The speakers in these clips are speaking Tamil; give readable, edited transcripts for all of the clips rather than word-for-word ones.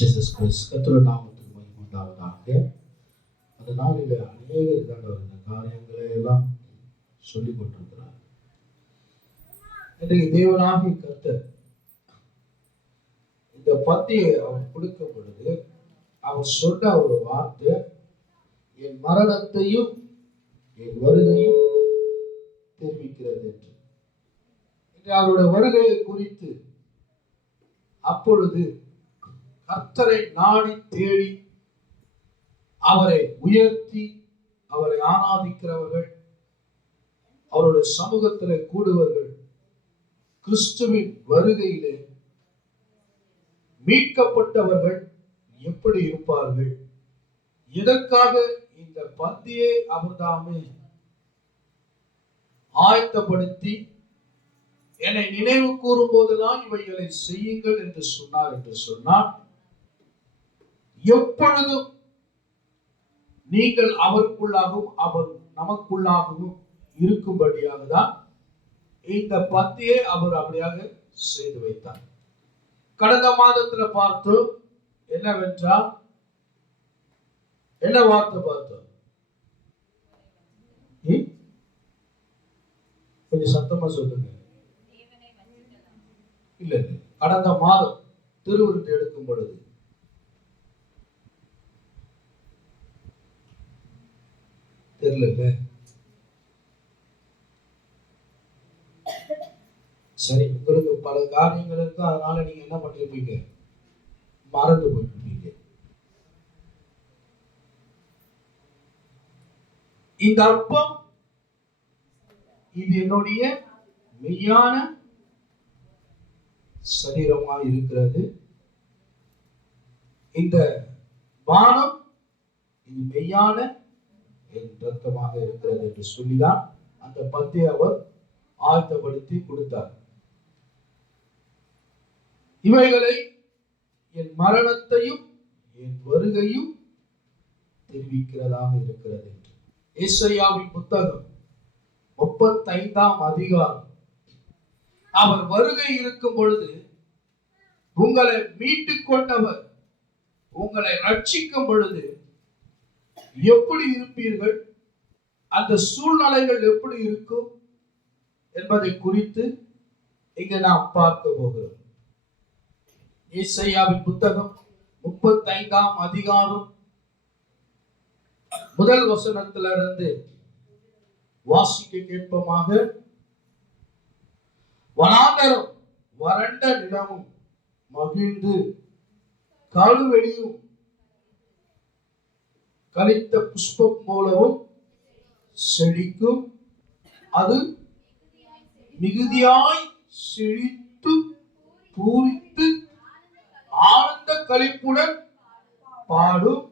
ஜீசஸ் கிறிஸ்து கர்த்தருடைய நாமத்துக்கு மகிமை உண்டாவதாக. அந்த நாளில் அநேகர் இந்த காரியங்களை எல்லாம் சொல்லிக் கொண்டிருக்கிறார். இன்றைக்கு தேவனாகிய கர்த்தர் இந்த பத்தியை அவர் கொடுக்கும் பொழுது அவர் சொன்ன ஒரு வார்த்தை, என் மரணத்தையும் என் வருகையும் தெரிவிக்கிறது என்று. அவருடைய வருகையை குறித்து அப்பொழுது கர்த்தரை நாடி தேடி அவரை உயர்த்தி அவரை ஆராதிக்கிறவர்கள், அவருடைய சமூகத்தில் கூடுவர்கள், கிறிஸ்துவின் வருகையிலே மீட்கப்பட்டவர்கள் எப்படி இருப்பார்கள், இதற்காக இந்த பந்தியை அவர்தாமே ஆயத்தப்படுத்தி என்னை நினைவு கூறும் போதெல்லாம் இவைகளை செய்யுங்கள் என்று சொன்னார் என்று சொன்னார். எப்பொழுதும் நீங்கள் அவருக்குள்ளாகவும் அவர் நமக்குள்ளாகவும் இருக்கும்படியாக தான் இந்த பத்தியை அவர் அப்படியாக செய்து வைத்தார். கடந்த மாதத்தில் பார்த்தோம் என்னவென்றால், என்ன வார்த்தை பார்த்தோம்? கொஞ்சம் சத்தமா சொல்லுங்க. இல்ல, கடந்த மாதம் திருவிருந்து எடுக்கும் பொழுது தெரியல. சரி, உங்களுக்கு பல காரியங்கள் இருக்கு, அதனால நீங்க என்ன பண்ணிருப்பீங்க, மறந்து போயிருப்பீங்க. இந்த அப்பம் இது என்னுடைய மெய்யான சரீரமாக இருக்கிறது, இந்த பானம் இது மெய்யான என் ரத்தமாக இருக்கிறது என்று சொல்லிதான் அந்த பந்தை அவர் ஆயத்தப்படுத்தி கொடுத்தார். இவைகளை என் மரணத்தையும் என் வருகையும் தெரிவிக்கிறதாக இருக்கிறது என்று. ஏசாயாவின் புத்தகம் 35ஆம் அதிகாரம், அவர் வருகை இருக்கும் பொழுது உங்களை மீட்டுக் கொண்டவர் உங்களை ரட்சிக்கும் பொழுது எப்படி இருப்பீர்கள், அந்த சூழ்நிலைகள் எப்படி இருக்கும் என்பதை குறித்து இங்க நாம் பார்க்க போகிறோம். ஏசாயாவின் புத்தகம் 35ஆம் அதிகாரம் முதல் வசனத்திலிருந்து வாசிக்க கேட்போமாக. வனாந்தரம் வறண்ட நிலமும் மகிழ்ந்து காடுவெளியும் கலித்த புஷ்பம் போலவும் செழிக்கும், அது மிகுதியாய் செழித்து பூரித்து ஆனந்த களிப்புடன் பாடும்.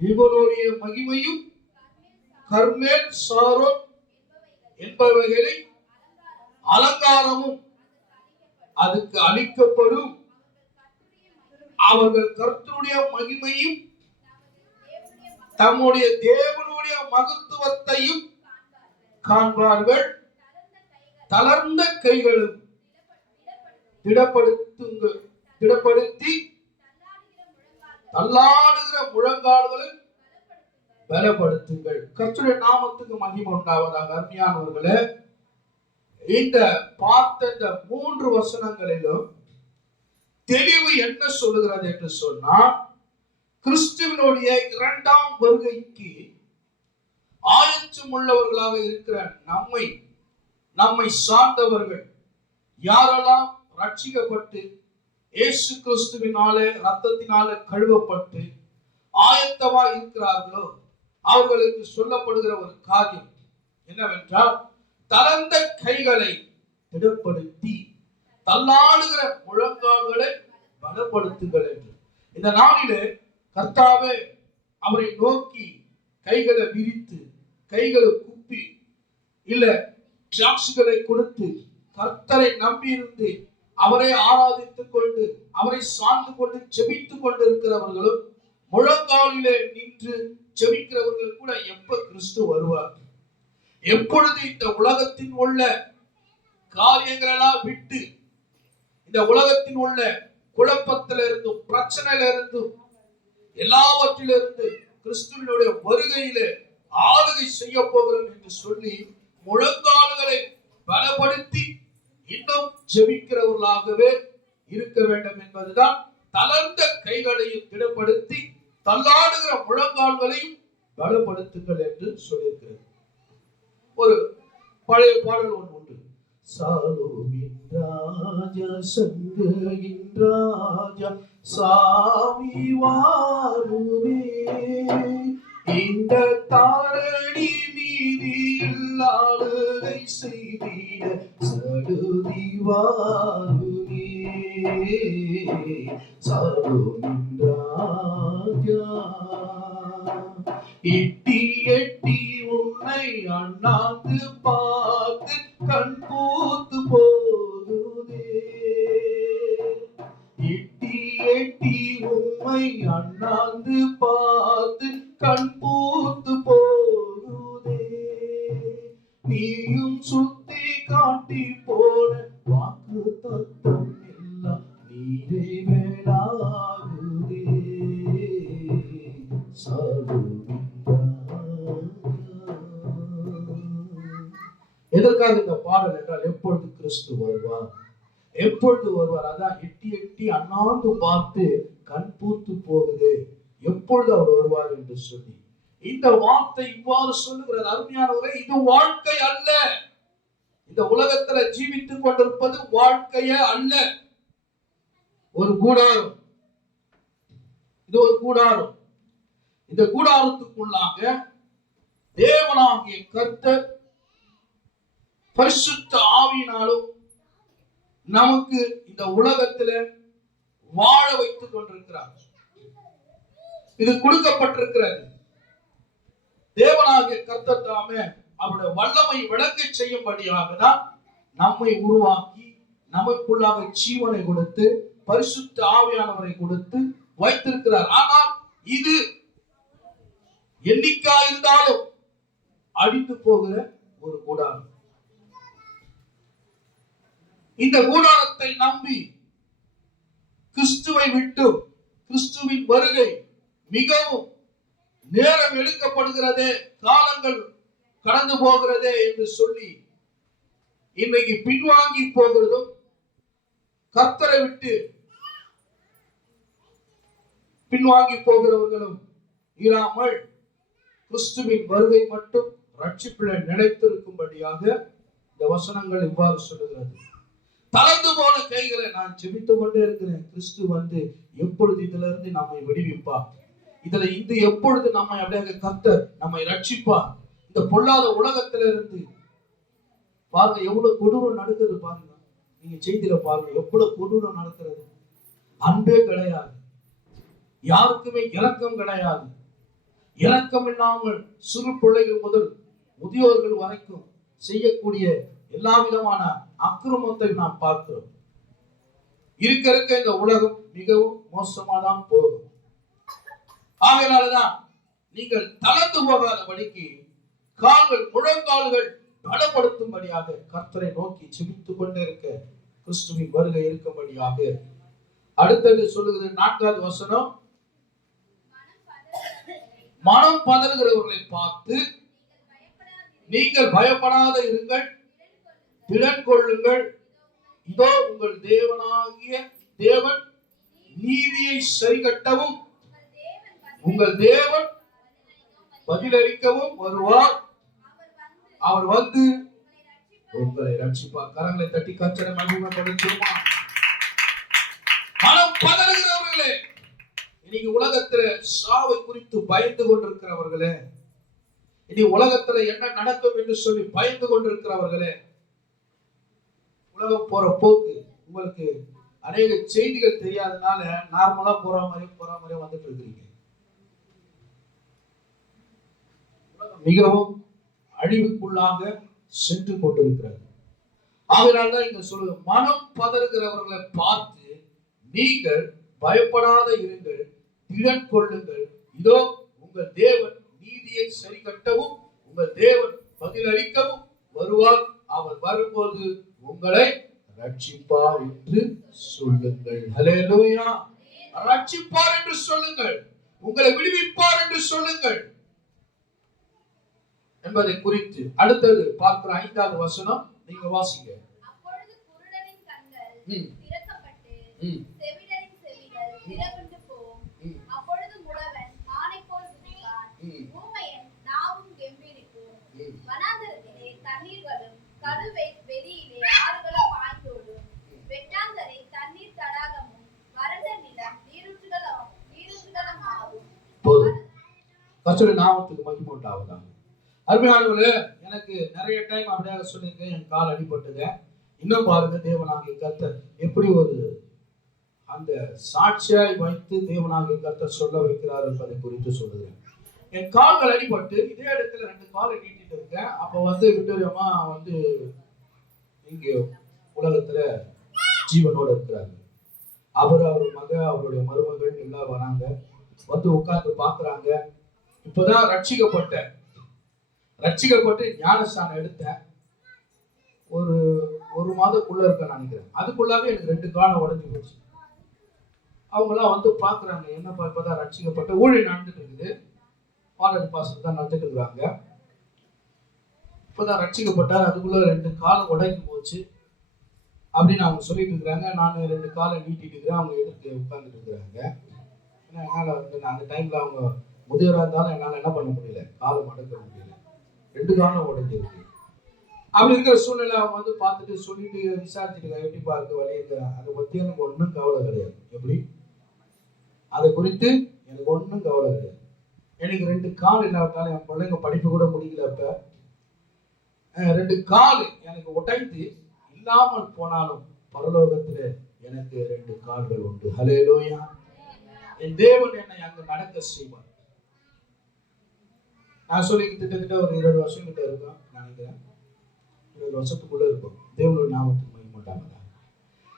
இவனுடைய மகிமையும் கர்மேல் சாரோன் என்பவைகளை அலங்காரமும் அதுக்கு அளிக்கப்படும். அவர்கள் கர்த்தருடைய மகிமையும் தம்முடைய தேவனுடைய மகத்துவத்தையும் காண்பார்கள். தளர்ந்த கைகளும் திடப்படுத்தி தள்ளாடுகிற முழங்கால்களும் பலப்படுத்துங்கள். கர்த்தருடைய நாமத்துக்கு மகிமை உண்டாவதாக. அருமையானவர்களே, இந்த பார்த்த இந்த 3 வசனங்களிலும் தெளிவு என்ன சொல்லுகிறது என்று சொன்னால், கிறிஸ்துவினுடைய 2ஆம் வருகைக்கு ஆயத்தம் உள்ளவர்களாக இருக்கிற நம்மை சார்ந்தவர்கள் யாரெல்லாம் ரட்சிக்கப்பட்டு இயேசு கிறிஸ்துவினாலே ரத்தத்தினாலே கழுவப்பட்டு ஆயத்தமாக இருக்கிறார்களோ அவர்களுக்கு சொல்லப்படுகிற ஒரு காரியம் என்னவென்றால், தளர்ந்த கைகளை திடப்படுத்தி தள்ளாடுகிற முழங்கால்களை பலப்படுத்துங்கள் என்று. இந்த நாளிலே கர்த்தாவே அவரை நோக்கி கைகளை விரித்து கைகளை குப்பி இல்ல சாட்சிகளை கொடுத்து கர்த்தரை நம்பி இருந்து அவரை ஆராதித்துக் கொண்டு அவரை சார்ந்து கொண்டு ஜெபித்துக் கொண்டு இருக்கிறவர்களும், முழங்காலிலே நின்று ஜெபிக்கிறவர்கள் கூட எப்ப கிறிஸ்து வருவார், எப்பொழுது இந்த உலகத்தின் உள்ள காரியங்களெல்லாம் விட்டு இந்த உலகத்தின் உள்ள குழப்பத்திலிருந்தும் பிரச்சனையிலிருந்தும் எல்லாவற்றிலிருந்து கிறிஸ்துவினுடைய வருகையிலே ஆளுகை செய்ய போகிறோம் என்று சொல்லி முழங்கால்களை பலப்படுத்தி இன்னும் ஜெபிக்கிறவர்களாகவே இருக்க வேண்டும் என்பதுதான். தளர்ந்த கைகளையும் திடப்படுத்தி தள்ளாடுகிற முழங்கால்களையும் பலப்படுத்துங்கள் என்று சொல்லியிருக்கிறது. ஒரு பழைய பாடல் ஒன்று உண்டு. சாலோமின் ராஜா சங்கையின் ராஜா சாமி வாருமே, இந்த தாரணி மீதில் ஆளுகை செய்திட சடுதி வாருமே. சாலோமின் ராஜா எட்டி எட்டி உன்னை அண்ணாந்து பார்த்து கண் பூத்து போகுதே. எட்டி எட்டி உம்மை அண்ணாந்து பார்த்து கண் பூத்து போகுதே. நீயும் சுத்தி காட்டி போன வாக்கு தத்தம் எல்லாம் நீரே வேளாகுதே. எதற்காக இந்த பாடல் என்றால், எப்பொழுது கிறிஸ்து வருவார், எப்பொழுது வருவார். அதான் எட்டி எட்டி அண்ணாந்து பார்த்து கண் பூத்து போகுது, எப்பொழுது அவர் வருவார் என்று சொல்லி இந்த வார்த்தை இவ்வாறு சொல்லுகிறது. அருமையானவரே, இது வாழ்க்கை அல்ல. இந்த உலகத்துல ஜீவித்துக் கொண்டிருப்பது வாழ்க்கையே அல்ல. ஒரு கூடாரம், இது ஒரு கூடாரம். இந்த கூடாரத்துக்குள்ளாக தேவனாகிய கர்த்தர் பரிசுத்த ஆவியினாலும் நமக்கு இந்த உலகத்துல வாழ வைத்துக் கொண்டிருக்கிறார். இது கொடுக்கப்பட்டிருக்கிறது. தேவனாகிய கர்த்தர் தாமே அவருடைய வல்லமை விளங்க செய்யும்படியாக தான் நம்மை உருவாக்கி நமக்குள்ளாக ஜீவனை கொடுத்து பரிசுத்த ஆவியானவரை கொடுத்து வைத்திருக்கிறார். ஆனால் இது எண்ணிக்கா இருந்தாலும் அழிந்து போகிற ஒரு கூடாரம். இந்த கூடாரத்தை நம்பி கிறிஸ்துவை விட்டு கிறிஸ்துவின் வருகை மிகவும் நேரம் எடுக்கப்படுகிறதே, காலங்கள் கடந்து போகிறதே என்று சொல்லி இன்றைக்கு பின்வாங்கி போகிறதும், கர்த்தரை விட்டு பின்வாங்கி போகிறவர்களும் இராமல் கிறிஸ்துவின் வருகை மட்டும் ரட்சிப்பில் நிலைத்திருக்கும்படியாக இந்த வசனங்கள் இவ்வாறு சொல்லுகிறது. தளர்ந்து போன கைகளை நான் ஜெபித்துக் கொண்டே இருக்கிறேன். கிறிஸ்து வந்து எப்பொழுது இதுல இருந்து நம்மை விடுவிப்பார், இதுல இந்த எப்பொழுது நம்மை அப்படியே கர்த்தர் நம்மை ரட்சிப்பார். இந்த பொல்லாத உலகத்தில இருந்து பாருங்க எவ்வளவு கொடூரம் நடக்குது. பாருங்க, நீங்க செய்தியில பாருங்க எவ்வளவு கொடூரம் நடக்கிறது. அன்பே கிடையாது, யாருக்குமே இரக்கம் கிடையாது. இரக்கம் இல்லாமல் சிறு பிள்ளைகள் முதல் முதியோர்கள் வரைக்கும் செய்யக்கூடிய எல்லா விதமான அக்கிரமத்தை நாம் பார்க்கிறோம். இருக்க இருக்க இந்த உலகம் மிகவும் மோசமாதான் போகும். ஆகையினாலதான் நீங்கள் தளர்ந்து போகாதபடிக்கு கால்கள் முழங்கால்கள் பலப்படுத்தும்படியாக கர்த்தரை நோக்கி செபித்துக் கொண்டே இருக்க கிறிஸ்துவின் வருகை இருக்கும்படியாக. அடுத்தது சொல்லுகிறது 4வது வசனம், மனம் பதறுகிறவர்களை பார்த்து நீங்கள் பயப்படாத இருங்கள், திடன் கொள்ளுங்கள், இதோ உங்கள் தேவனாகிய தேவன் நீதியை சரிகட்டவும் உங்கள் தேவன் பதிலளிக்கவும் வருவார். அவர் வந்து உங்களை ரட்சிப்பார். கரங்களை தட்டி கர்த்தரை மகிமைப்படுத்துமா. மனம் பதறுகிறவர்களே, இன்னைக்கு உலகத்துல சாவை குறித்து பயந்து கொண்டிருக்கிறவர்களே, இனி உலகத்துல என்ன நடக்கும் என்று சொல்லி பயந்து கொண்டிருக்கிறவர்களே, உலகம் போற போக்கு உங்களுக்கு அநேக செய்திகள் தெரியாதனால நார்மலா போற மாதிரி வந்துட்டு இருக்கிறீங்க. மிகவும் அழிவுக்குள்ளாக சென்று கொண்டிருக்கிறது. ஆகையால்தான் இங்க சொல்லுங்க, மனம் பதறுகிறவர்களை பார்த்து நீங்கள் பயப்படாத இருங்கள், திடன் கொள்ளுங்கள், இதோ உங்கள் தேவன் நீதியை சரி கட்டவும் உங்கள் தேவன் பதிலளிக்கவும் வருவார். அவர் வரும்போது உங்களை ரட்சிப்பார் என்று சொல்லுங்கள். ஹல்லேலூயா. ரட்சிப்பார் என்று சொல்லுங்கள், உங்களை விடுவிப்பார் என்று சொல்லுங்கள் என்பதை குறித்து அடுத்தது பார்க்கிற 5வது வசனம் நீங்க வாசிங்க. அப்பொழுது குருடரின் கண்கள் திறக்கப்பட்டு செவிடரின் செவிகள் திறவுண்டு போம். அப்பொழுது முடவன் மானை போல் குதிப்பான். ஊமையன் நாவும் கெம்பீரிக்கும். வனாந்தரத்திலே தண்ணீர்களும் வெளியிலே ஆறுகளும் பாய்ந்தோடும். வெட்டாந்தரை தண்ணீர் தடாகமும் வறண்ட நிலம் நீரூற்றுகளும் ஆகும். கர்த்தருடைய நாமத்துக்கு மகிமை உண்டாவதாக. அருமையானவர்களே, எனக்கு நிறைய டைம் அப்படியே சொல்லியிருக்கேன், என் கால் அடிபட்டது. இன்னும் பாருங்க, தேவனாகிய கர்த்தர் எப்படி ஒரு அந்த சாட்சியாய் வைத்து தேவனாகிய கர்த்தர் சொல்ல வைக்கிறார் என்பதை குறித்து சொல்லுகிறேன். என் கால்கள் அடிபட்டு இதே இடத்துல 2 காலை நீட்டிட்டு இருக்கேன். அப்போ விக்டோரியம்மா இங்கே உலகத்துல ஜீவனோட இருக்கிறாங்க. அவர் மக அவருடைய மருமகள் எல்லாம் வராங்க, உட்கார்ந்து பாக்குறாங்க. இப்பதான் ரட்சிக்கப்பட்டு ஞானஸ்தானம் எடுத்தேன். ஒரு மாதக்குள்ள இருக்க நினைக்கிறேன். அதுக்குள்ளாவே எனக்கு 2 காலம் உடஞ்சி போச்சு. அவங்களாம் பாக்குறாங்க, என்னப்பா இப்பதான் ரட்சிக்கப்பட்ட ஊழியர் நடந்துட்டு இருக்குது, பாரதி பாசம் தான் நடந்துட்டு இருக்கிறாங்க. இப்பதான் ரட்சிக்கப்பட்டார், அதுக்குள்ள 2 காலம் உடஞ்சி போச்சு அப்படின்னு அவங்க சொல்லிட்டு இருக்கிறாங்க. நான் 2 காலம் நீட்டிட்டு இருக்கிறேன், அவங்க எதிர்த்து உட்கார்ந்துட்டு இருக்கிறாங்க. ஏன்னா என்னால அந்த டைம்ல அவங்க முதியோரா இருந்தாலும் என்னால என்ன பண்ண முடியல, காலம் அடக்க முடியல, 2 காலம் உடஞ்சிருக்கு. அப்படி இருக்கிற சூழ்நிலை அவங்க பார்த்துட்டு சொல்லிட்டு விசாரிச்சுட்டு எப்படி பாருக்கு வழி இருக்கிறாங்க. அதை பத்தி எனக்கு ஒன்றும் கவலை கிடையாது. எப்படி அதை குறித்து எனக்கு ஒன்றும் கவலை கிடையாது. எனக்கு 2 கால் இல்லாவிட்டாலும் என் பிள்ளைங்க படிப்பு கூட முடியல. அப்ப 2 கால் எனக்கு உடைந்து இல்லாமல் போனாலும் பரலோகத்துல எனக்கு 2 கால்கள் உண்டு. ஹல்லேலூயா. என் தேவன் என்னை அங்கு நடக்க செய்வார். நான் சொல்லி கிட்டத்தட்ட ஒரு 20 வருஷம் கிட்ட இருக்கும் நினைக்கிறேன். 20 வருஷத்துக்குள்ள இருக்கும். தேவனுடைய நாமத்துக்கு மகிமை உண்டாவதாக.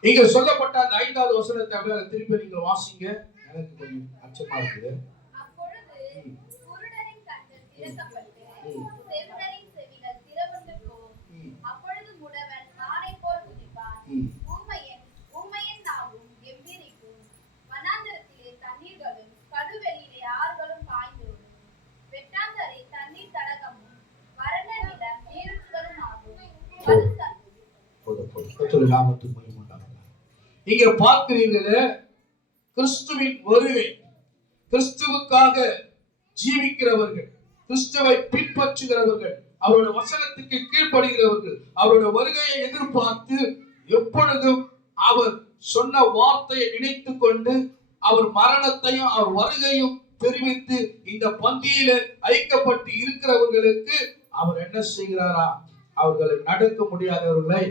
இங்க சொல்லப்பட்ட அந்த 5வது வசனத்தை அப்படியே திருப்பி நீங்க வாசிங்க. எனக்கு கொஞ்சம் அச்சமா இருக்குது. அப்பொழுது குருடரின் கண்கள் திறக்கப்பட்டு செவிடரின் செவிகள் திறவுண்டு போம். அப்பொழுது முடவன் மானை போல் குதிப்பான். ஊமையன் நாவும் கெம்பீரிக்கும். வனாந்தரத்திலே தண்ணீர்களும் வெளியிலே ஆறுகளும் பாய்ந்தோடும். வெட்டாந்தரை தண்ணீர் தடாகமும் வறண்ட நிலம் நீரூற்றுகளும் ஆகும். இங்க பார்க்கிறீர்களே, கிறிஸ்துவின் வருகை, கிறிஸ்துவுக்காக ஜீவிக்கிறவர்கள், கிறிஸ்துவை பின்பற்றுகிறவர்கள், அவருடைய வசனத்துக்கு கீழ்ப்படுகிறவர்கள், அவருடைய வருகையை எதிர்பார்த்து எப்பொழுதும் அவர் சொன்ன வார்த்தையை நினைத்துக் கொண்டு அவர் மரணத்தையும் அவர் வருகையும் தெரிவித்து இந்த பந்தியில ஐக்கப்பட்டு இருக்கிறவர்களுக்கு அவர் என்ன செய்கிறாரா, அவர்களை நடக்க முடியாதவர்களை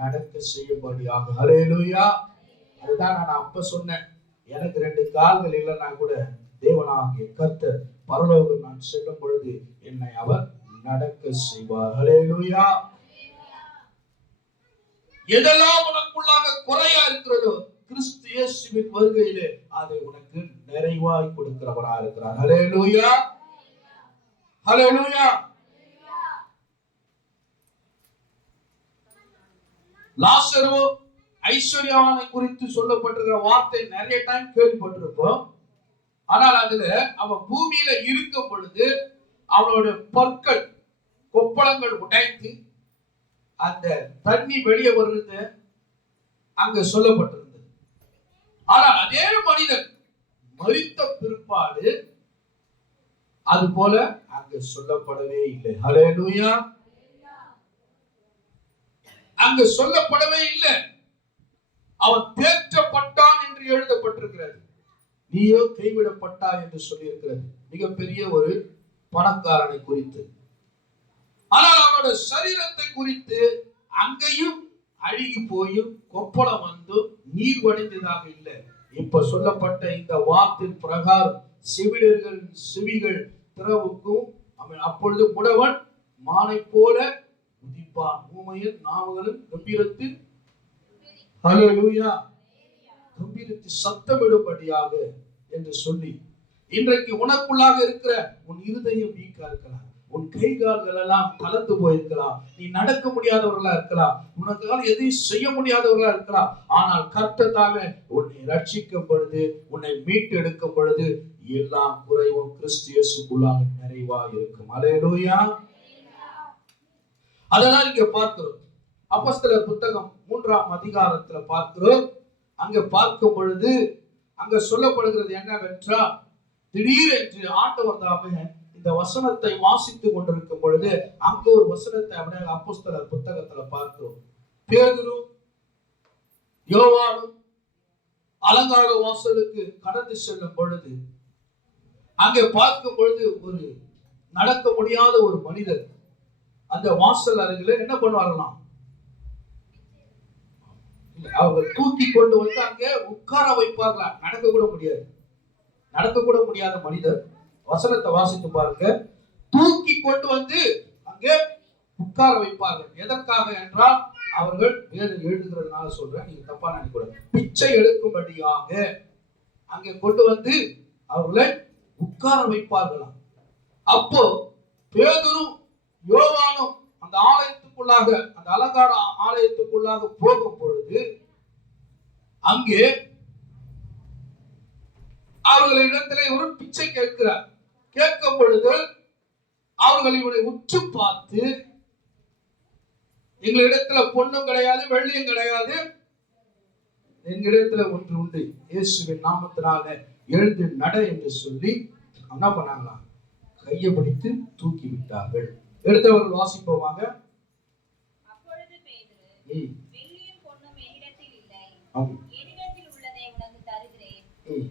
நடக்க செய்யும்படியாக. ஹல்லேலூயா. அதுதான் நான் அப்ப சொன்னேன், எனக்கு 2 கால்கள் இல்லைன்னா கூட தேவனாகிய கர்த்தர் பரலோகம் நான் செல்லும் பொழுது என்னை அவர் நடக்க செய்வார். ஹல்லேலூயா. எதெல்லாம் உனக்குள்ளாக குறையா இருக்கிறதோ கிறிஸ்து இயேசுவின் வருகையிலே அதை உனக்கு நிறைவாய் கொடுக்கிறவரா இருக்கிறார். ஹல்லேலூயா. ஹல்லேலூயா. லாசரு ஐஸ்வர்யவானை குறித்து சொல்லப்பட்டிருக்கிற வார்த்தை நிறைய டைம் கேள்விப்பட்டிருப்போம். ஆனால் அதுல அவன் பூமியில இருக்கும் பொழுது அவனுடைய பற்கள் கொப்பளங்கள் உடைத்து அந்த தண்ணி வெளியே வருது அங்க சொல்லப்பட்டிருந்தது. ஆனால் அதே மனிதன் மரித்த பிற்பாடு அது போல அங்க சொல்லப்படவே இல்லை. ஹல்லேலூயா. அங்கு சொல்லப்படவே இல்லை. அவன் தேற்றப்பட்டான் என்று எழுதப்பட்டிருக்கிறது. நீயோ கைவிடப்பட்டாய் என்று சொல்லி இருக்கிறது, மிகப்பெரிய ஒரு பணக்காரனை குறித்து. ஆனால் அவனோட சரீரத்தை குறித்து அங்கேயும் அழுகி போயும் கொப்பளம் வந்து நீர் வடிந்ததாக இல்லை. இப்ப சொல்லப்பட்ட இந்த வார்த்தையின் பிரகாரம் செவிடர்கள் செவிகள் திறவுக்கும் அவன் அப்பொழுது முடவன் மானை போல உதிப்பான். ஊமையன் நாவுகளும் கம்பீரத்தில் ஹல்லேலூயா கம்பீரத்தில் சத்தமிடும்படியாக என்று சொல்லி, இன்றைக்கு உனக்குள்ளாக இருக்கிற உன் இருதயம் வீக்கா இருக்கலாம், உன் கை கால்கள் எல்லாம் கலந்து போயிருக்கலாம், நீ நடக்க முடியாதவர்களா இருக்கலாம், உனக்கால எதையும் செய்ய முடியாதவர்களா இருக்கலாம். ஆனால் கர்த்தர் தாமே உன்னை ரட்சிக்கும் பொழுது, உன்னை மீட்டு எடுக்கும் பொழுது எல்லாம் குறைவும் கிறிஸ்து இயேசுக்குள்ளாக நிறைவா இருக்கும். அல்லேலூயா. அதனால் இங்க பார்க்கிறோம். அப்போஸ்தலர் புத்தகம் 3ஆம் அதிகாரத்துல பார்க்கிறோம். அங்க பார்க்கும் பொழுது அங்க சொல்லப்படுகிறது என்னவென்றால், திடீரென்று ஆண்டவர் தாமே இந்த வசனத்தை வாசித்துக் கொண்டிருக்கும் பொழுது அங்க ஒரு வசனத்தை அப்படியே அப்போஸ்தலர் புத்தகத்துல பார்க்கிறோம். பேதுரும் யோவானும் அலங்கார வாசலுக்கு கடந்து செல்லும் பொழுது அங்கே பார்க்கும் பொழுது ஒரு நடக்க முடியாத ஒரு மனிதர் அந்த வாசல் அருகில என்ன பண்ணுவாங்களாம், அவங்க தூக்கி கொண்டு வந்து அங்கே உட்கார வைப்பார்களாம். நடக்க கூட முடியாது, நடக்க கூட முடியாத மனிதர். வசனத்தை வாசித்து பாருங்க. தூக்கி கொண்டு வந்து அங்கே உட்கார வைப்பார்கள். எதற்காக என்றால், அவர்கள் வேதம் எழுதுகிறதுனால சொல்றேன், நீங்க தப்பா நினைக்க கூடாது, பிச்சை எடுக்கும்படியாக அங்கே கொண்டு வந்து அவர்களை உட்கார வைப்பார்களாம். அப்போ பேதுரும் யோவானும் அந்த ஆலயத்துக்குள்ளாக, அந்த அலங்கார ஆலயத்துக்குள்ளாக போகும் பொழுது அங்கே அவர்களிடத்திலே ஒரு பிச்சை கேட்கிறார். கேட்கும் பொழுது அவர்கள் இவனை உற்று பார்த்து, எங்களிடத்துல பொண்ணும் கிடையாது, வெள்ளியும் கிடையாது, எங்களிடத்துல ஒன்று உண்டு, இயேசுவின் நாமத்தினால எழுந்து நட என்று சொல்லி என்ன பண்ணாங்களா, கையை பிடித்து தூக்கி விட்டார்கள். எடுத்தவர்கள் வாசிப்போமாக. அப்பொழுது பேதுரு, வெள்ளியும் பொன்னும் என்னிடத்தில் இல்லை, என்னிடத்தில் உள்ளதை உனக்கு தருகிறேன்,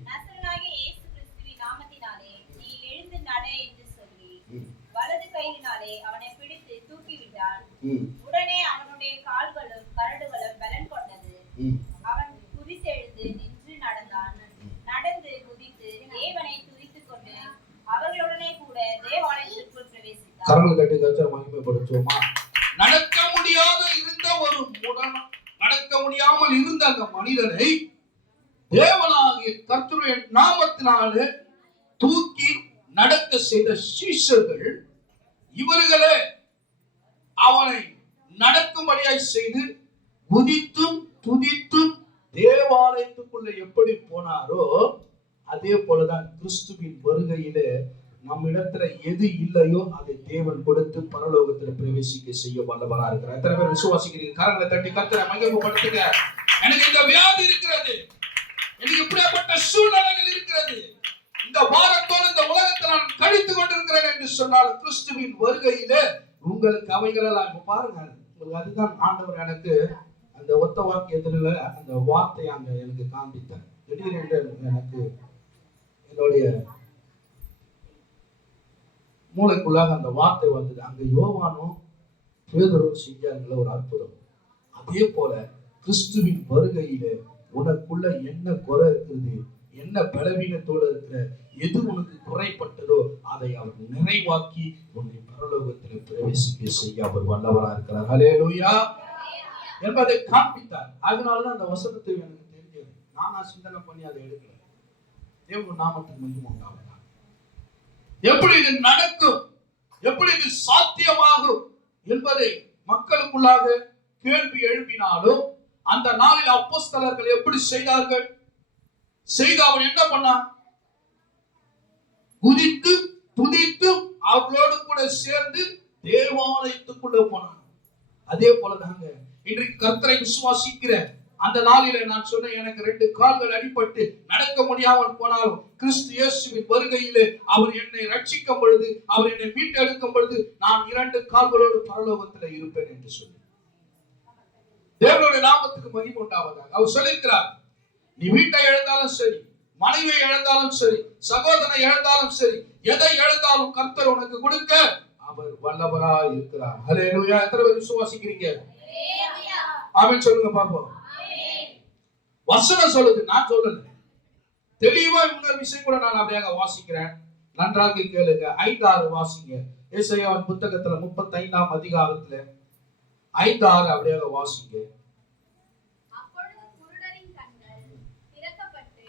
நசரேயனாகிய இயேசு கிறிஸ்துவின் நாமத்தினாலே நீ எழுந்து நட என்று சொல்லி வலது கையினாலே அவனை பிடித்து தூக்கி விட்டான். உடனே அவனுடைய கால்களும் கரடுகளும் பலன் கொண்டது. அவன் குதித்தெழுந்து நின்று நடந்தான். நடந்து குதித்து தேவனை துதித்துக் கொண்டு அவர்களுடனே கூட தேவாலயத்திற்குள் பிரவேசித்தான். கரங்களை தட்டி கர்த்தரை மகிமைப்படுத்துவோமா. நடக்க முடியாத இருந்த ஒரு நடக்க முடியாமல் இருந்த அந்த மனிதனை தேவனாகிய கர்த்தருடைய நாமத்தினாலே தூக்கி நடக்க செய்த சீஷர்கள் இவர்களே அவனை நடக்கும்படியாய் செய்து குதித்தும் துதித்தும் தேவாலயத்துக்குள்ள எப்படி போனாரோ அதே போலதான் கிறிஸ்துவின் வருகையிலே நம்மிடத்துல எது இல்லையோ அதை தேவன் கொடுத்து பரலோகத்துல பிரவேசிக்க செய்ய வல்லவரா இருக்கிறார். எத்தனை பேர் விசுவாசிக்கிறீங்க? கரங்களை தட்டி கர்த்தரை மகிமைப்படுத்துங்க. எனக்கு இந்த வியாதி இருக்கிறது, எனக்கு இப்படிப்பட்ட சூழ்நிலைகள் இருக்கிறது, இந்த பாரத்தோடு இந்த உலகத்தை நான் கழித்து கொண்டிருக்கிறேன் என்று சொன்னால் கிறிஸ்துவின் வருகையிலே உங்களுக்கு அவைகள் எல்லாம் இப்ப பாருங்க. உங்களுக்கு அதுதான் ஆண்டவர் எனக்கு அந்த ஒத்த வாக்கியத்துல அந்த வார்த்தை அங்க எனக்கு காண்பித்தார். திடீரென்று எனக்கு என்னுடைய மூளைக்குள்ளாக அந்த வார்த்தை வந்தது. அங்க யோவானும் பேதுரும் செஞ்சாங்கள ஒரு அற்புதம். அதே போல கிறிஸ்துவின் வருகையிலே உனக்குள்ள என்ன குறை இருக்குது, என்ன பலவீனத்தோடு இருக்கிற, எது உனக்கு குறைப்பட்டதோ அதை அவர் நிறைவாக்கி உன்னை பரலோகத்தில் பிரவேசிக்க செய்ய அவர் வல்லவராக இருக்கிறார். ஹல்லேலூயா என்பதை காண்பித்தார். அதனாலதான் அந்த வசனத்தை எனக்கு தெரிஞ்சது. நானா சிந்தனை பண்ணி அதை எடுக்கல. தேவன் நாமத்துக்கு மகிமை உண்டாவதாக. எப்படி இது நடக்கும், எப்படி இது சாத்தியமாகும் என்பதை மக்களுக்குள்ளாக கேள்வி எழுப்பினாலும் அந்த நாளில் அப்போஸ்தலர்கள் எப்படி செய்தார்கள்? செய்து அவன் என்ன பண்ணான்? குதித்து துதித்து அவர்களோடு கூட சேர்ந்து தேவாலயத்துக்குள்ள போனான். அதே போலதாங்க இன்றைக்கு கர்த்தரை விசுவாசிக்கிற அந்த நாளிலே நான் சொன்னேன், எனக்கு 2 கால்கள் அடிபட்டு நடக்க முடியாமல் போனாலும் கிறிஸ்து இயேசுவின் வருகையிலே அவர் என்னை ரட்சிக்கும் பொழுது, அவர் என்னை மீட்டெடுக்கும் பொழுது நான் 2 கால்களோடு பரலோகத்தில் இருப்பேன் என்று சொல்லி தேவனுடைய நாமத்துக்கு மகிமை உண்டாவதாக. அவர் சொல்லியிருக்கிறார், நீ வீட்டை இழந்தாலும் சரி, மனைவியை இழந்தாலும் சரி, சகோதரனை இழந்தாலும் சரி, எதை இழந்தாலும் கர்த்தர் உனக்கு கொடுக்க அவர் வல்லவராய் இருக்கிறார். ஹல்லேலூயா. எத்தனை பேர் விசுவாசிக்கிறீங்க? ஆமென் சொல்லுங்க பாப்போம். வசனம் சொல்லுது, நான் சொல்லல. தெளிவா இன்னொரு விஷயம் கூட நான் அப்படியே வாசிக்கிறேன், நன்றாக கேளுங்க. 5:6 வாசிங்க. ஏசாயாவின் புத்தகத்துல 35ஆம் அதிகாரத்துல 5:6 அப்படியே வாசிங்க. அப்பொழுது குருடரின் கண்கள் திறக்கப்பட்டு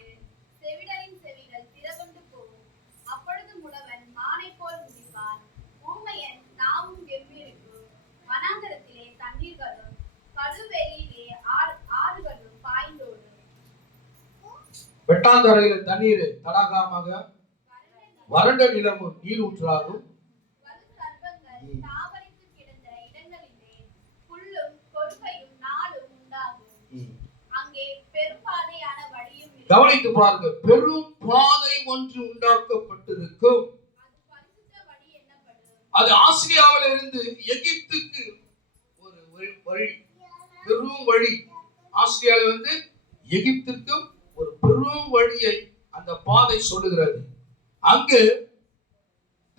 செவிடரின் செவிகள் திறந்து போகும். அப்பொழுது முடவன் மானை போல் குதிப்பான், ஊமையன் வெட்டாந்தரையில தண்ணீர் தடாகமாக, வறண்ட நிலமும் நீர் ஊற்றாகும். கவனித்து பாருங்க, பெரும் பாதை ஒன்று உண்டாக்கப்பட்டிருக்கும். அது ஆசிரியாவில் இருந்து எகிப்துக்கு ஒரு வழி, பெரும் வழி. ஆசிரியாவில் இருந்து எகிப்திற்கும் ஒரு பெரும் வழியை அந்த பாதை சொல்லுகிறது. அங்கு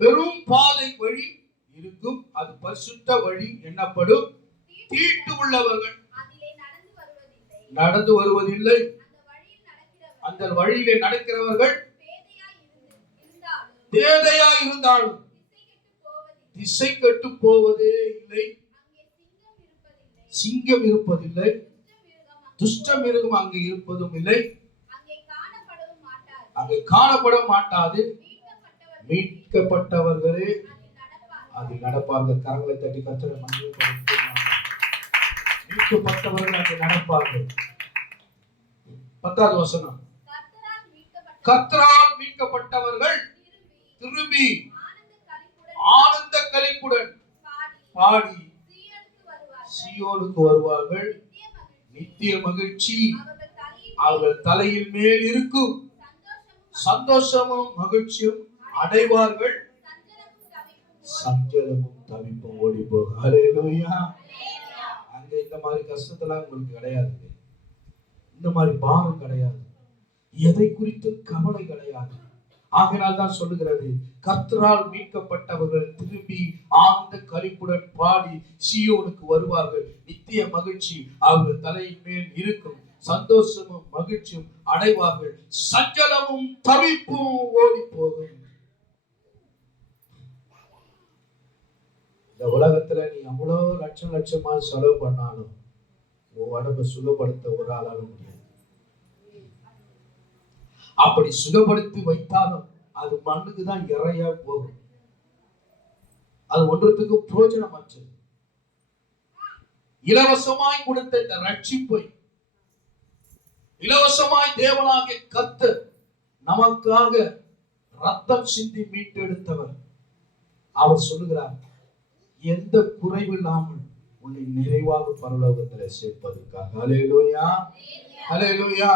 பெரும் பாதை வழி இருக்கும். அது பரிசுத்த வழி என்னப்படும். தீட்டு உள்ளவர்கள் நடந்து வருவதில்லை. அந்த வழியிலே நடக்கிறவர்கள் பேதையா இருந்தாலும் திசை கெட்டு போவதே இல்லை. சிங்கம் இருப்பதில்லை, துஷ்ட மிருகம் அங்கு இருப்பதும் இல்லை, அங்கு காணப்பட மாட்டாது. மீட்கப்பட்டவர்களே அதில் நடப்பார்கள். கரங்களை தட்டி கர்த்தரை மகிமைப்படுத்துங்கள். மீட்கப்பட்டவர்கள் அங்கு நடப்பார்கள். 10வது வசனம், கர்த்தரால் மீட்கப்பட்டவர்கள் திரும்பி ஆனந்த களிப்புடன் பாடி சீயோனுக்கு வருவார்கள். நித்திய மகிழ்ச்சி அவர்கள் தலையில் மேல் இருக்கும். சந்தோஷமும் மகிழ்ச்சியும் அடைவார்கள். சஞ்சலமும் தவிப்பும் ஓடி போகும். ஹல்லேலூயா. அங்க இந்த மாதிரி கஷ்டத்தெல்லாம் உங்களுக்கு கிடையாது. இந்த மாதிரி பாரம் கிடையாது. எதை குறித்து கவலை கிடையாது. ஆகையால் தான் சொல்லுகிறது, கர்த்தரால் மீட்கப்பட்டவர்கள் திரும்பி ஆனந்த களிப்புடன் பாடி சீயோனுக்கு வருவார்கள். நித்திய மகிழ்ச்சி அவர்கள் தலையின் மேல் இருக்கும். சந்தோஷமும் மகிழ்ச்சியும் அடைவார்கள். சஞ்சலமும் தவிப்பும் ஓடி போகும். இந்த உலகத்துல நீ அவ்வளவு லட்சமா செலவு பண்ணாலும் உன் உடம்பை சுகப்படுத்த ஒரு ஆளால முடியாது. அப்படி சுகப்படுத்தி வைத்தாலும் அது மண்ணுக்கு தான் இறையா போகும். அது ஒன்றத்துக்கு பிரயோஜனமற்றது. இலவசமாய் கொடுத்த இந்த ரட்சிப்பை, இலவசமாய் தேவனாகிய கர்த்தர் நமக்காக ரத்தம் சிந்தி மீட்டெடுத்தவர். அவர் சொல்லுகிறார், எந்த குறைவில்லாமல் உன்னை நிறைவாக பரலோகத்தில் சேர்ப்பதற்காக. ஹல்லேலூயா, ஹல்லேலூயா.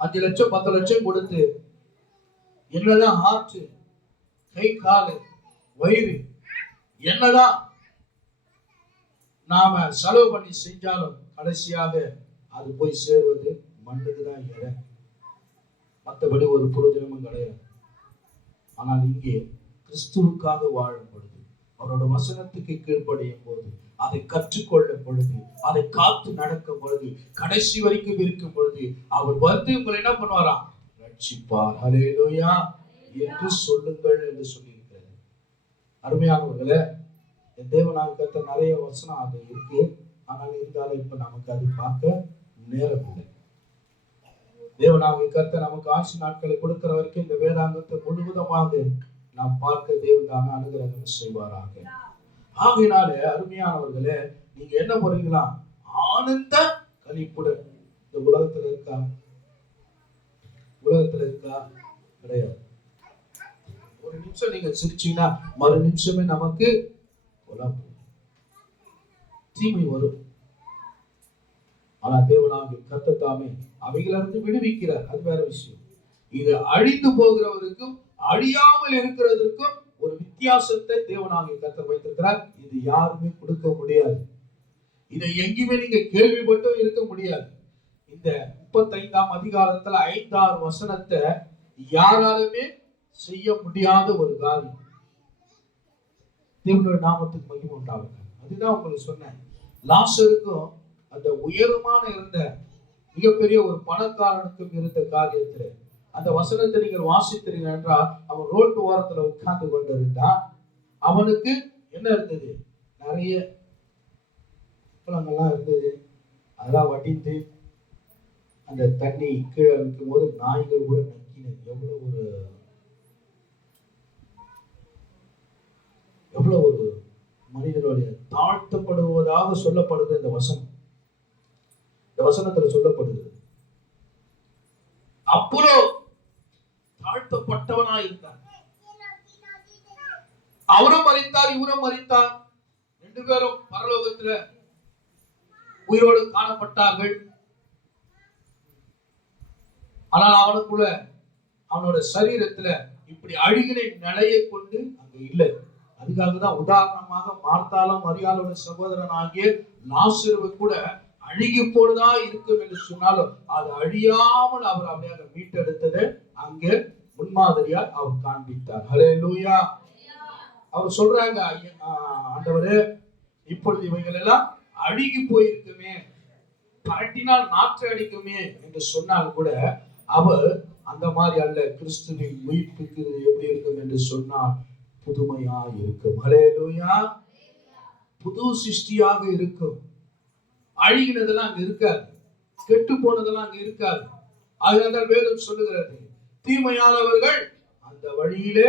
5 லட்சம் 10 லட்சம் கொடுத்து என்னதான் ஹார்ட், கை, காலு, வயிறு என்னதான் நாம செலவு பண்ணி செஞ்சாலும் கடைசியாக அது போய் சேர்வது மண்ணுக்கு தான் ஏற. மற்றபடி ஒரு பிரயோஜனமும் கிடையாது. ஆனால் இங்கே கிறிஸ்துவுக்காக வாழும் பொழுது, அவரோட வசனத்துக்கு கீழ்ப்படியும் போது, அதை கற்றுக்கொள்ளும் பொழுது, அதை காத்து நடக்கும் பொழுது, கடைசி வரைக்கும் இருக்கும் பொழுது, அவர் வந்து உங்களை என்ன பண்ணுவாராம்? ரட்சிப்பார். ஹல்லேலூயா என்று சொல்லுங்கள் என்று சொல்லியிருக்கிறது. அருமையானவர்களே, தேவனாகிய கர்த்தர் நிறைய வசனம் அது இருக்கு. ஆனால் இருந்தாலும் இப்ப நமக்கு அதை பார்க்க நேரம் இல்லை. தேவனாகிய கர்த்தர் நமக்கு ஆட்சி நாட்களை கொடுக்கிற வரைக்கும் இந்த வேதாங்கத்தை முழுவதுமாக நாம் பார்க்க தேவன் தாமே அனுகிரகம் செய்வாராக. ஆகையினாலே அருமையானவர்களே, நீங்க என்ன பண்ணுறீங்களா? ஆனந்த களிப்புடன். இந்த உலகத்துல இருக்கா? உலகத்துல இருக்கா? கிடையாது. ஒரு நிமிஷம் நீங்க சிரிச்சீங்கன்னா மறு நிமிஷமே நமக்கு தீமை வரும். ஆனா தேவனாகிய கர்த்தர் தாமே அவைகளிலிருந்து விடுவிக்கிறார். அது வேற விஷயம். இது அழிந்து போகிறவருக்கும் அழியாமல் இருக்கிறதற்கும் ஒரு வித்தியாசத்தை தேவனாகிய கர்த்தர் வைத்திருக்கிறார். இது யாருமே கொடுக்க முடியாது. இதை எங்கேயுமே நீங்க கேள்விப்பட்டும் இருக்க முடியாது. இந்த 35ஆம் அதிகாரத்துல 5-6 வசனத்தை யாராலுமே செய்ய முடியாத ஒரு காரியம். தேவனுடைய நாமத்துக்கு மகிமை உண்டாகுங்க. அதுதான் உங்களுக்கு சொன்னேன். லாசருக்கும் அந்த உயரமான இருந்த மிகப்பெரிய ஒரு பணக்காரனுக்கும் இருந்த காரியத்துல அந்த வசனத்தை நீங்கள் வாசித்தீர்கள் என்றால், அவன் ரோட்டு ஓரத்துல உட்கார்ந்து கொண்டிருந்தான். அவனுக்கு என்ன இருந்தது? நிறைய பழங்கள்லாம் இருந்தது. அதெல்லாம் வடித்து அந்த தண்ணி கீழே வைக்கும் போது நாய்கள் கூட நக்கினது. எவ்வளவு ஒரு மனிதனுடைய தாழ்த்தப்படுவதாக சொல்லப்படுது இந்த வசனம். இந்த வசனத்துல சொல்லப்படுது. அப்புறோ தாழ்த்தப்பட்டவனாய் இருந்தார். அவரும் மரித்தார், இவரும் மரித்தார். 2 பேரும் பரலோகத்துல உயிரோடு காணப்பட்டார்கள். ஆனால் அவனுக்குள்ள, அவனோட சரீரத்துல இப்படி அழுகின நிலையை கொண்டு அங்க இல்லை. அதுக்காக தான் உதாரணமாக மார்த்தாலும் மரியாளோட சகோதரன் ஆகிய லாசருவை கூட அழுகி போடுதா இருக்கும் என்று சொன்னாலும் அது அழியாமல் அவர் அப்படியாக மீட்டெடுத்ததை அங்கே முன்மாதிரியா அவர் காண்பித்தார். ஹல்லேலூயா. அவர் சொல்றாங்க, ஆண்டவரே, இப்பொழுது இவைகள் எல்லாம் அழுகி போயிருக்குமே, பரட்டினால் நாற்று அடிக்குமே என்று சொன்னால் கூட அவர் அந்த மாதிரி அல்ல. கிறிஸ்துவின் உயிர்ப்புக்கு எப்படி இருக்கும் என்று சொன்னால் புதுமையா இருக்கும். ஹல்லேலூயா. புது சிருஷ்டியாக இருக்கும். அழுகினதெல்லாம் அங்க இருக்காது, கெட்டு போனதெல்லாம் அங்க இருக்காது. அதனால வேதம் சொல்லுகிறது, தீமையானவர்கள் அந்த வழியிலே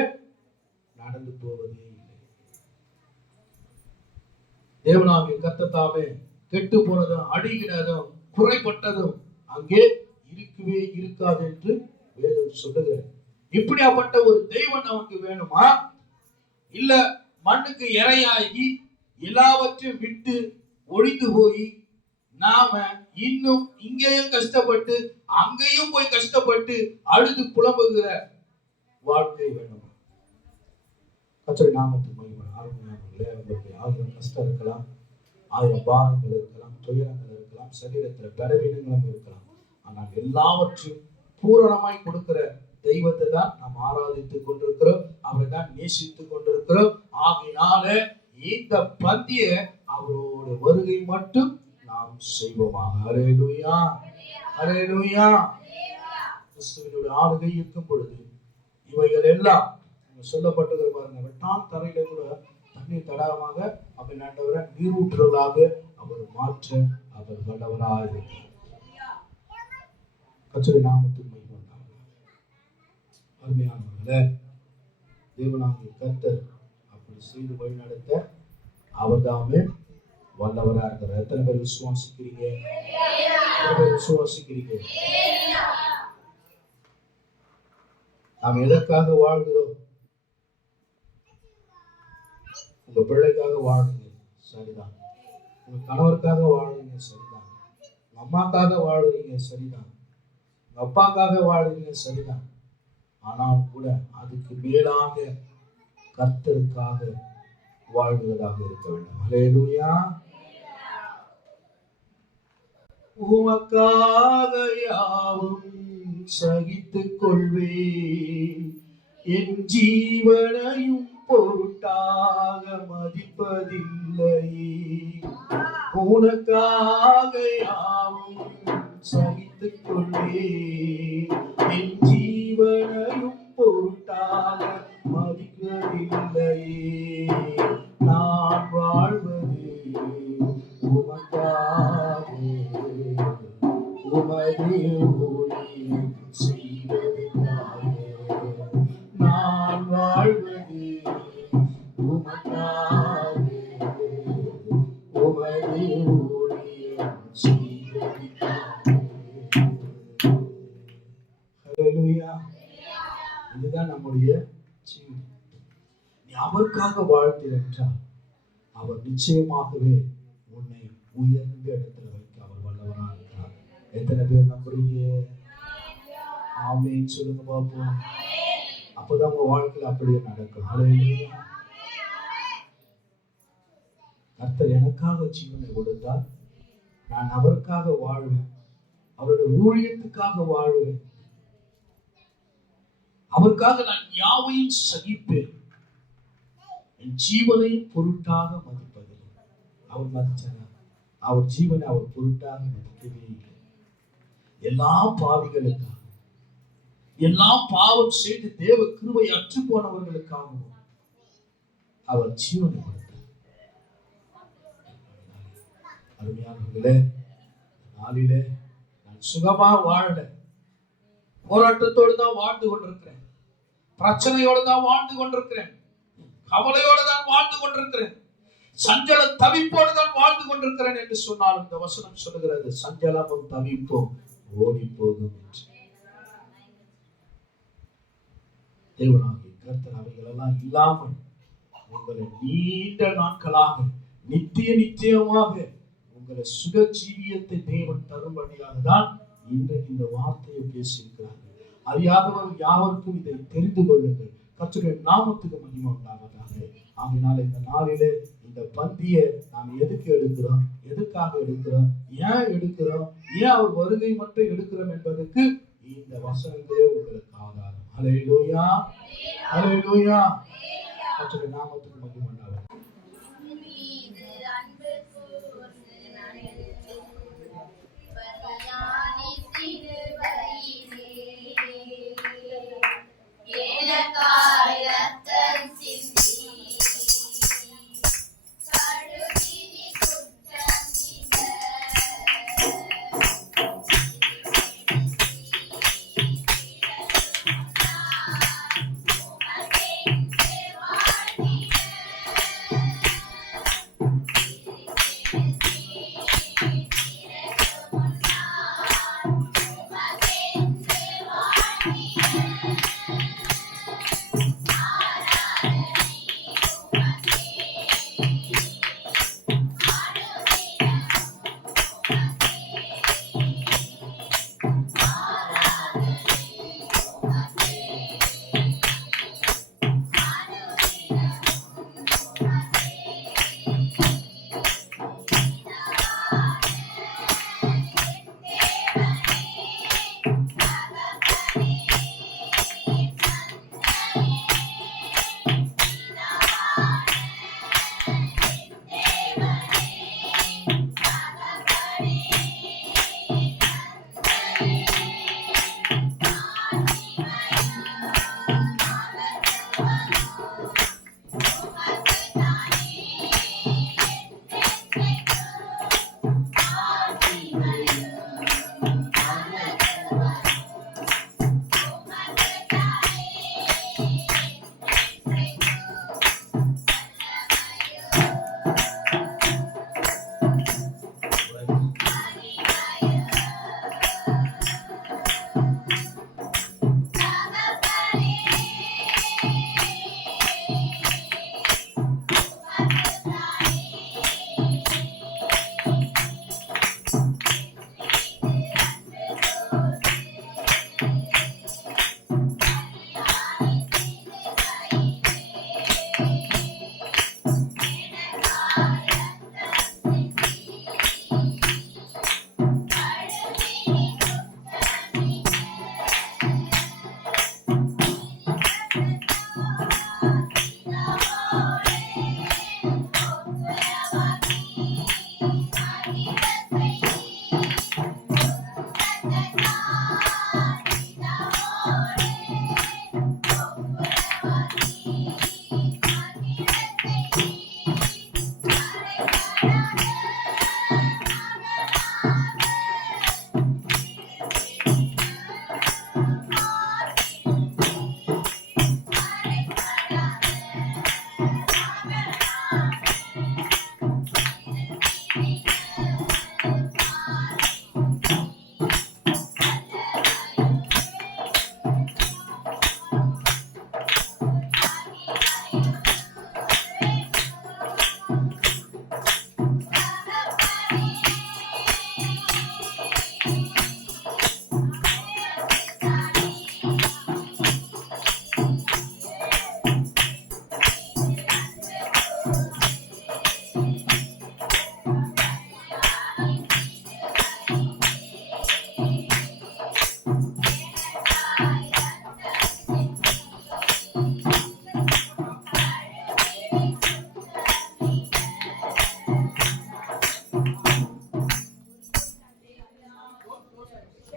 நடந்து போவதே இல்லை. தேவனாகிய கர்த்தர் கெட்டு போனதும் அழுகினதும் குறைப்பட்டதும் அங்கே இருக்கவே இருக்காது என்று வேதம் சொல்லுகிறது. இப்படியாப்பட்ட ஒரு தெய்வம் நமக்கு வேணுமா? இல்ல மண்ணுக்கு இரையாகி எல்லாவற்றையும் விட்டு ஒழிந்து போய் நாம இன்னும் இங்கேயும் கஷ்டப்பட்டு அங்கேயும் போய் கஷ்டப்பட்டு அழுது புலம்புகிற வாழ்க்கை வேணுமா? கர்த்தருடைய நாமத்துக்கு மகிமை. அருமையானவர்களே, உங்களுக்கு 1000 கஷ்டம் இருக்கலாம், 1000 பாரங்கள் இருக்கலாம், துயரங்கள் இருக்கலாம், சரீரத்துல பலவீனங்களும் இருக்கலாம். ஆனால் எல்லாவற்றையும் பூரணமாய் கொடுக்கிற தெய்வத்தை தான் நாம் ஆராதித்துக் கொண்டிருக்கிறோம், அவரை தான் நேசித்துக் கொண்டிருக்கிறோம். ஆகையினால இந்த பந்திய அவரோட வருகை மட்டும் நாம் செய்வோமாக. ஹல்லேலூயா, ஹல்லேலூயா. கிறிஸ்துவினுடைய ஆளுகை இருக்கும் பொழுது இவைகள் எல்லாம் சொல்லப்பட்டது பாருங்க. வெட்டான் தரையில கூட தண்ணீர் தடாகமாக அப்படி ஆண்டவரை நீரூற்றுகளாக அவர் மாற்ற அவர் வல்லவராக இருக்கிறார். கர்த்தருடைய நாமத்துக்கு மகிமை உண்டாவதாக. அருமையானவர்களே, தேவனாகிய கர்த்தர் அப்படி செய்து வழிநடத்த அவர்தாமே வல்லவராக இருக்கிறார். எத்தனை பேர் விசுவாசிக்கிறீங்க? விசுவாசிக்கிறீங்க? நாம் எதற்காக வாழ்கிறோம்? உங்க பிள்ளைக்காக வாழுங்க, சரிதான். உங்க கணவருக்காக வாழுறீங்க, சரிதான். உங்க அம்மாக்காக வாழுறீங்க, சரிதான். உங்க அப்பாக்காக வாழுறீங்க, சரிதான். ஆனால் கூட அதுக்கு மேலாக கர்த்தருக்காக வாழ்கிறதாக இருக்க வேண்டும். ஹல்லேலூயா. உமக்காக யாவும் சகித்துக் கொள்வேன், என் ஜீவனையும் பொருட்டாக மதிப்பதில்லை. உனக்காக யாவும் சகித்துக் கொள்வேன், என் ஜீவனையும் பொருட்டாக மதிப்பதில்லை. நான் வாழ்வது உமக்காக, உமது ஊழியம் செய்வதற்காக. நான் வாழ்வது உமக்காக, உமது ஊழியம் செய்வதற்காக. ஹல்லேலூயா. இதுதான் நம்முடைய ஜீவன். நீ அவருக்காக வாழ்த்தீர் என்றால் அவர் நிச்சயமாகவே உன்னை உயர்ந்த இடத்துல வைக்க அவர் வல்லவராக இருக்கிறார். எத்தனை பேர் நம்புறீங்க? ஆமென் சொல்லுங்க பாப்போம். அப்பதான் உங்க வாழ்க்கையில அப்படியே நடக்கும். ஹல்லேலூயா. கர்த்தர் எனக்காக ஜீவனை கொடுத்தால் நான் அவருக்காக வாழ்வேன், அவருடைய ஊழியத்துக்காக வாழ்வேன், அவருக்காக நான் யாவையும் சகிப்பேன், என் ஜீவனையும் பொருட்டாக மதிப்பதில்லை. அவர் மதிச்சாரா? அவர் ஜீவனை அவர் பொருட்டாக மதிக்கவே இல்லை. எல்லா பாவிகளுக்காக, எல்லாம் பாவம் செய்து தேவ கிருபை அற்று போனவர்களுக்காகவும் அவர் ஜீவனை கொடுத்தார். அருமையானவர்களே, நாளிலே நான் சுகமா வாழல, போராட்டத்தோடு தான் வாழ்ந்து கொண்டிருக்கிறேன், பிரச்சனையோடு தான் வாழ்ந்து கொண்டிருக்கிறேன், கவலையோடு தான் வாழ்ந்து கொண்டிருக்கிறேன், சஞ்சல தவிப்போடு தான் வாழ்ந்து கொண்டிருக்கிறேன் என்று சொன்னாலும் இந்த வசனம் சொல்லுகிறது, சஞ்சலமும் தவிப்பும் ஓடி போகும் என்று. தேவனாகிய கர்த்தர் அவைகளெல்லாம் இல்லாமல் உங்களை நீண்ட நாட்களாக நிச்சயமாக உங்களை சுக ஜீவியத்தை தேவன் தரும்படியாக தான் இன்றைக்கு இந்த வார்த்தையை பேசியிருக்கிறார்கள். அறியாதவர்கள் யாவருக்கும் இதை தெரிந்து கொள்ளுங்கள். கர்த்தருடைய நாமத்துக்கு மகிமை உண்டாவதாக. ஆகையினால இந்த நாளிலே இந்த பந்தியை நாம் எதுக்கு எடுக்கிறோம், எதுக்காக எடுக்கிறோம், ஏன் எடுக்கிறோம், ஏன் அவர் வருகை மட்டும் எடுக்கிறோம் என்பதற்கு இந்த வசனங்களே உங்களுக்கு ஆதாரம். ஹல்லேலூயா, ஹல்லேலூயா. கர்த்தருடைய நாமத்துக்கு மகிமை உண்டாவதாக.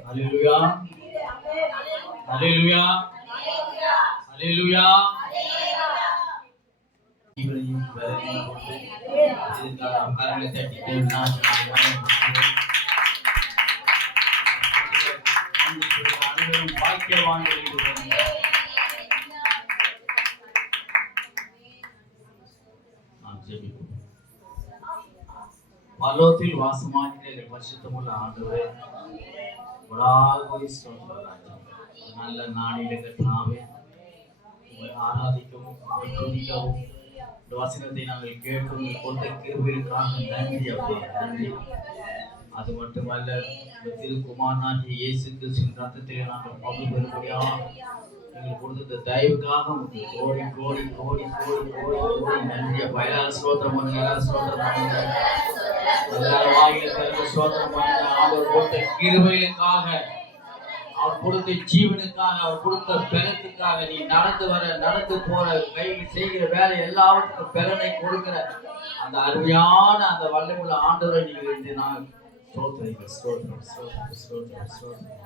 Hallelujah. Hallelujah. Hallelujah. இவரையும் வேலையும் இதற்காக கரங்களை தட்டி தேவனால் அனைவரும் பாக்கியவான்கள். பரலோகத்தில் வாசமாகிற பரிசுத்தமுள்ள ஆண்டவரே, நல்ல நாளிலே கர்த்தாவே உம்மை ஆராதிக்கவும் உம்மை துதிக்கவும் இந்த வசனத்தை நாங்கள் கேட்கும் கொடுத்த கிருபைக்காக நன்றி அப்பா, நன்றி. அது மட்டுமல்ல, இந்த திருக்குமாரனாகிய இயேசு கிறிஸ்துவின் ரத்தத்திலே நாங்கள் பங்கு பெறும்படியா எங்களுக்கு கொடுத்த இந்த தயவுக்காக உங்களுக்கு கோடி கோடி கோடி கோடி கோடி கோடி நன்றி அப்பா. எல்லாரும் ஸ்தோத்திரம் பண்ணுங்க, எல்லாரும் ஸ்தோத்திரம் பண்ணுங்க, எல்லாரும் வாயில திறந்து ஸ்தோத்திரம் பண்ணுங்க. அவர் கொடுத்த கிருபைகளுக்காக, அவர் கொடுத்த ஜீவனுக்காக, அவர் கொடுத்த பெலத்துக்காக, நீ நடந்து போற கையில் செய்கிற வேலை எல்லாவற்றுக்கும் பெலனை கொடுக்கிற அந்த அருமையான அந்த வல்லமுள்ள ஆண்டவரை நீங்கள் இன்று நான் ஸ்தோத்திரிக்கிறேன். ஸ்தோத்திரம் ஸ்தோத்திரம் ஸ்தோத்திரம் ஸ்தோத்திரம்.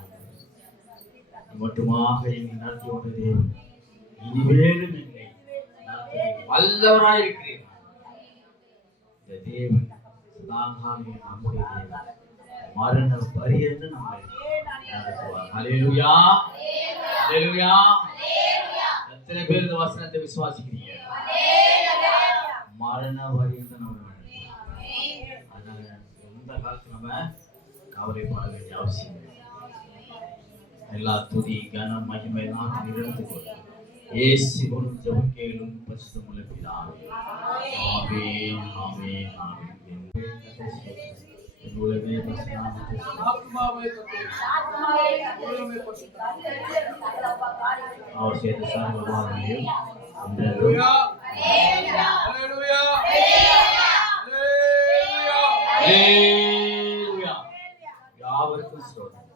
மட்டுமாக என்னை நடத்தி வந்த தேவன் இனிமேலும் என்னை நடத்த வல்லவராயிருக்கிறேன். இந்த தேவன் தாங்காமே நம்முடைய தேவன், மரண பரியந்து நம்மை நடத்துவார். ஹல்லேலூயா, ஹல்லேலூயா. எத்தனை பேர் இந்த வசனத்தை விசுவாசிக்கிறீங்க? மரண பரியந்து நம்ம நடத்துவார். அதனால எந்த காலத்துல நம்ம கவலைப்பட வேண்டிய அவசியம் இல்லை. எல்லா துதி கனம் மகிமை எல்லாம் எடுத்துக்கொள்ளும். இயேசுவின் ஜெபம் கேளும் பரிசுத்தமுள்ள பிதாவே. ஆமென், ஆமென், ஆமென். என்னுடைய ஆத்மாவே கர்த்தரே, உள்ளமே பரிசுத்தம். அவர் செய்த சகல உபகாரங்களையும் ஹல்லேலூயா, ஹல்லேலூயா, ஹல்லேலூயா. ஹல்லேலூயா. யாவருக்கும் ஸ்தோத்திரம்.